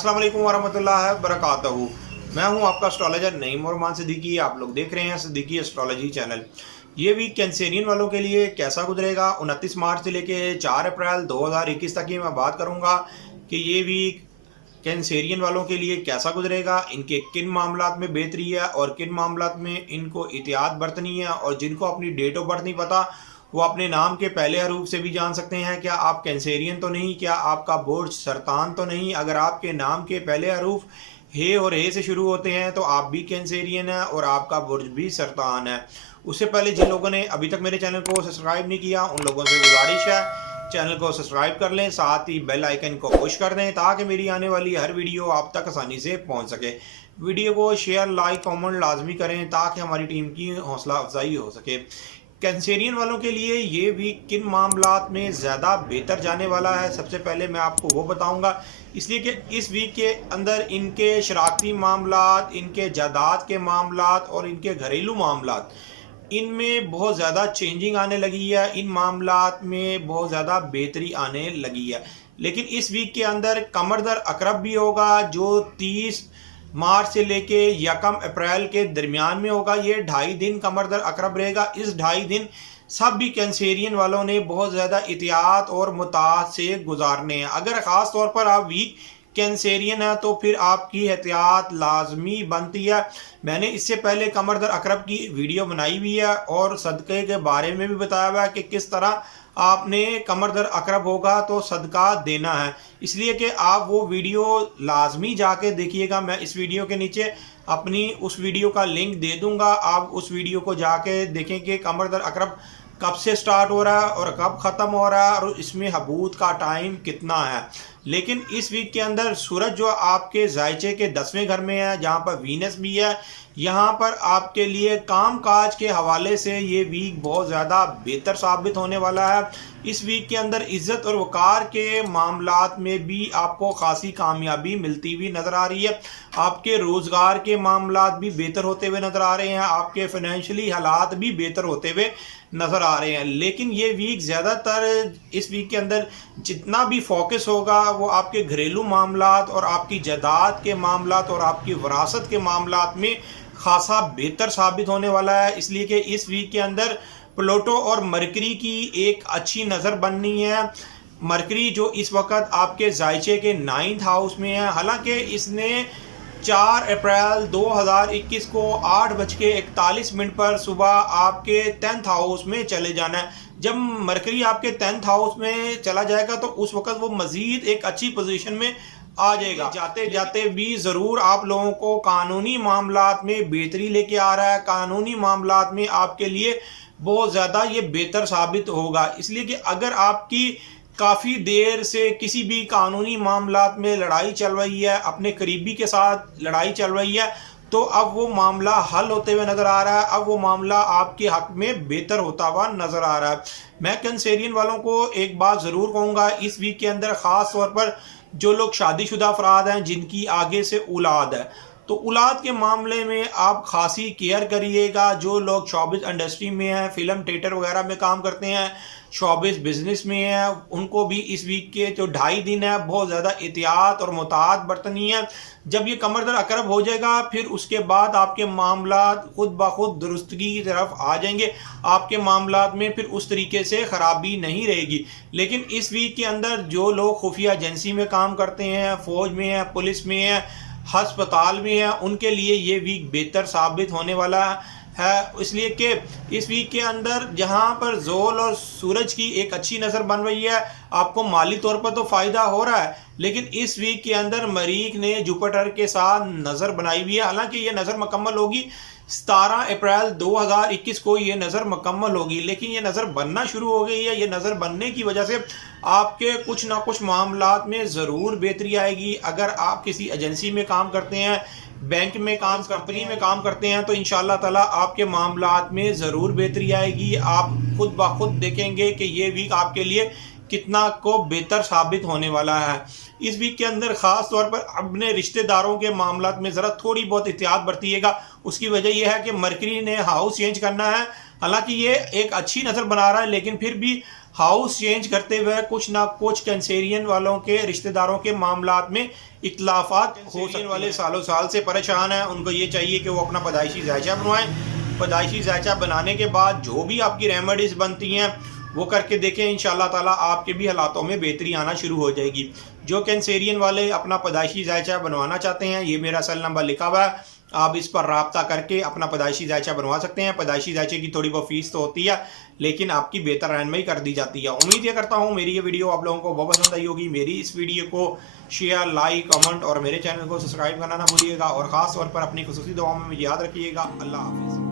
अस्सलाम वालेकुम वरहमतुल्लाहि वबरकातुहू। मैं हूं आपका एस्ट्रोलॉजर नईम और सिद्दीकी। आप लोग देख रहे हैं सिद्दीकी एस्ट्रोलॉजी चैनल। ये वीक कैंसेरियन वालों के लिए कैसा गुजरेगा 29 मार्च से लेके 4 अप्रैल 2021 तक की मैं बात करूंगा कि ये वीक कैंसेरियन वालों के लिए कैसा गुजरेगा, इनके किन मामलात में बेहतरी है और किन मामलात में इनको एहतियात बरतनी है। और जिनको अपनी डेट ऑफ बर्थ नहीं पता वो अपने नाम के पहले हरूफ से भी जान सकते हैं। क्या आप कैंसेरियन तो नहीं, क्या आपका बुर्ज सरतान तो नहीं। अगर आपके नाम के पहले हरूफ हे और हे से शुरू होते हैं तो आप भी कैंसेरियन है और आपका बुर्ज भी सरतान है। उससे पहले जिन लोगों ने अभी तक मेरे चैनल को सब्सक्राइब नहीं किया उन लोगों से गुजारिश है चैनल को सब्सक्राइब कर लें, साथ ही बेल आइकन को पुश कर दें ताकि मेरी आने वाली हर वीडियो आप तक आसानी से पहुंच सके। वीडियो को शेयर लाइक कमेंट लाजमी करें ताकि हमारी टीम की हौसला अफजाई हो सके। कैंसेरियन वालों के लिए ये वीक किन मामलात में ज़्यादा बेहतर जाने वाला है, सबसे पहले मैं आपको वो बताऊंगा, इसलिए कि इस वीक के अंदर इनके शराकती मामलात, इनके जायदाद के मामलात और इनके घरेलू मामलात, इनमें बहुत ज़्यादा चेंजिंग आने लगी है। इन मामलात में बहुत ज़्यादा बेहतरी आने लगी है। लेकिन इस वीक के अंदर कमर दर अकरब भी होगा जो 30 मार्च से लेके 1 अप्रैल के दरमियान में होगा। ये 2.5 दिन कमर दर अकरब रहेगा। इस 2.5 दिन सब भी कैंसेरियन वालों ने बहुत ज़्यादा एहतियात और मुताहत से गुजारने हैं। अगर ख़ास तौर पर आप वीक कैंसेरियन है तो फिर आपकी एहतियात लाजमी बनती है। मैंने इससे पहले कमर दर अकरब की वीडियो बनाई हुई है और सदक़े के बारे में भी बताया हुआ है कि किस तरह आपने कमर दर अकरब होगा तो सदका देना है, इसलिए कि आप वो वीडियो लाजमी जाके देखिएगा। मैं इस वीडियो के नीचे अपनी उस वीडियो का लिंक दे दूंगा, आप उस वीडियो को जाके देखें कि कमर दर अकरब कब से स्टार्ट हो रहा है और कब ख़त्म हो रहा है और इसमें हबूत का टाइम कितना है। लेकिन इस वीक के अंदर सूरज जो आपके जायचे के 10वें घर में है, जहाँ पर वीनस भी है, यहाँ पर आपके लिए काम काज के हवाले से ये वीक बहुत ज़्यादा बेहतर साबित होने वाला है। इस वीक के अंदर इज़्ज़त और वक़ार के मामलात में भी आपको खासी कामयाबी मिलती हुई नज़र आ रही है। आपके रोज़गार के मामलात भी बेहतर होते हुए नज़र आ रहे हैं, आपके फाइनेंशियली हालात भी बेहतर होते हुए नज़र आ रहे हैं। लेकिन ये वीक ज़्यादातर इस वीक के अंदर जितना भी फोकस होगा वो आपके घरेलू मामलात और आपकी जायदाद के मामलात और आपकी विरासत के मामलात में खासा बेहतर साबित होने वाला है। इसलिए कि इस वीक के अंदर प्लूटो और मरकरी की एक अच्छी नज़र बननी है। मरकरी जो इस वक्त आपके जायचे के 9th हाउस में है, हालांकि इसने 4 अप्रैल 2021 को 8:41 पर सुबह आपके 10th हाउस में चले जाना है। जब मरकरी आपके 10th हाउस में चला जाएगा तो उस वक्त वो मज़ीद एक अच्छी पोजीशन में आ जाएगा। जाते जाते भी ज़रूर आप लोगों को कानूनी मामलात में बेहतरी लेके आ रहा है। कानूनी मामलात में आपके लिए बहुत ज़्यादा ये बेहतर साबित होगा, इसलिए कि अगर आपकी काफ़ी देर से किसी भी कानूनी मामलात में लड़ाई चल रही है, अपने करीबी के साथ लड़ाई चल रही है, तो अब वो मामला हल होते हुए नज़र आ रहा है। अब वो मामला आपके हक में बेहतर होता हुआ नज़र आ रहा है। मैं कैंसेरियन वालों को एक बात ज़रूर कहूँगा, इस वीक के अंदर ख़ास तौर पर जो लोग शादीशुदा अफराद हैं जिनकी आगे से औलाद है, तो औलाद के मामले में आप खासी केयर करिएगा। जो लोग शोबिज़ इंडस्ट्री में हैं, फिल्म थिएटर वगैरह में काम करते हैं, शोबिज़ बिजनेस में हैं, उनको भी इस वीक के जो 2.5 दिन है बहुत ज़्यादा एहतियात और मुताहत बरतनी है। जब ये कमर दर अकरब हो जाएगा फिर उसके बाद आपके मामलात खुद ब खुद दुरुस्तगी की तरफ आ जाएंगे। आपके मामलात में फिर उस तरीके से ख़राबी नहीं रहेगी। लेकिन इस वीक के अंदर जो लोग खुफिया एजेंसी में काम करते हैं, फ़ौज में हैं, पुलिस में हैं, हस्पताल में है, उनके लिए ये वीक बेहतर साबित होने वाला है। इसलिए कि इस वीक के अंदर जहां पर ज़ोल और सूरज की एक अच्छी नज़र बन रही है, आपको माली तौर पर तो फ़ायदा हो रहा है, लेकिन इस वीक के अंदर मरीख ने जुपिटर के साथ नज़र बनाई हुई है। हालांकि ये नज़र मुकम्मल होगी 17 अप्रैल 2021 को ये नज़र मुकम्मल होगी, लेकिन ये नज़र बनना शुरू हो गई है। ये नज़र बनने की वजह से आपके कुछ ना कुछ मामलात में ज़रूर बेहतरी आएगी। अगर आप किसी एजेंसी में काम करते हैं, बैंक में काम, कंपनी में काम करते हैं, तो इंशाअल्लाह ताला आपके मामलात में ज़रूर बेहतरी आएगी। आप खुद ब खुद देखेंगे कि ये वीक आपके लिए کتنا کو بہتر ثابت ہونے والا ہے۔ اس ویک کے اندر خاص طور پر اپنے رشتہ داروں کے معاملات میں ذرا تھوڑی بہت احتیاط برتیے گا۔ اس کی وجہ یہ ہے کہ مرکری نے ہاؤس چینج کرنا ہے، حالانکہ یہ ایک اچھی نظر بنا رہا ہے، لیکن پھر بھی ہاؤس چینج کرتے ہوئے کچھ نہ کچھ کینسیرین والوں کے رشتہ داروں کے معاملات میں اختلافات ہو سکتے ہیں۔ والے سالوں سال سے پریشان ہیں، ان کو یہ چاہیے کہ وہ اپنا پیدائشی ذائچہ بنوائیں۔ پیدائشی ذائچہ بنانے کے بعد جو بھی آپ کی ریمیڈیز بنتی ہیں وہ کر کے دیکھیں، انشاءاللہ تعالیٰ آپ کے بھی حالاتوں میں بہتری آنا شروع ہو جائے گی۔ جو کینسیرین والے اپنا پیدائشی ذائچہ بنوانا چاہتے ہیں، یہ میرا سیل نمبر لکھا ہوا ہے، آپ اس پر رابطہ کر کے اپنا پیدائشی ذائچہ بنوا سکتے ہیں۔ پیدائشی ذائچے کی تھوڑی بہت فیس تو ہوتی ہے، لیکن آپ کی بہتر رہنمائی کر دی جاتی ہے۔ امید یہ کرتا ہوں میری یہ ویڈیو آپ لوگوں کو بہت پسند آئی ہوگی۔ میری اس ویڈیو کو شیئر، لائک، کمنٹ اور میرے چینل کو سبسکرائب کرنا نہ بھولیے گا، اور خاص طور پر اپنی خصوصی دعاؤں میں مجھے یاد رکھیے گا۔ اللہ حافظ۔